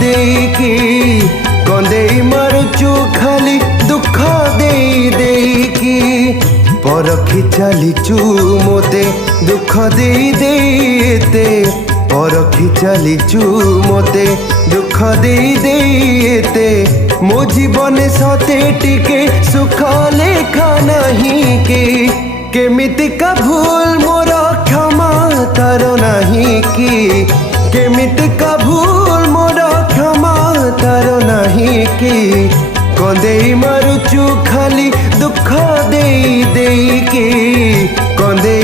ଦେଇକି କନ୍ଦେଇ ମାରୁଛୁ ଖାଲି ଦୁଃଖ ଦେଇକି ପରଖି ଚାଲିଛୁ ମୋତେ ଦୁଃଖ ଦେଇ ଏତେ ପରଖି ଚାଲିଛୁ ମୋତେ ଦୁଃଖ ଦେଇ ଏତେ ମୋ ଜୀବନ ସତେ ଟିକେ ସୁଖ ଲେଖା ନାହିଁ କି କେମିତିକା ଭୁଲ ମୋର କ୍ଷମା ତାର ନାହିଁ କି କେମିତିକା ଭୁଲ ମୋର କ୍ଷମା ତାର ନାହିଁ କି କନ୍ଦେଇ ମାରୁଛୁ ଖାଲି ଦୁଃଖ ଦେଇକି କନ୍ଦେଇ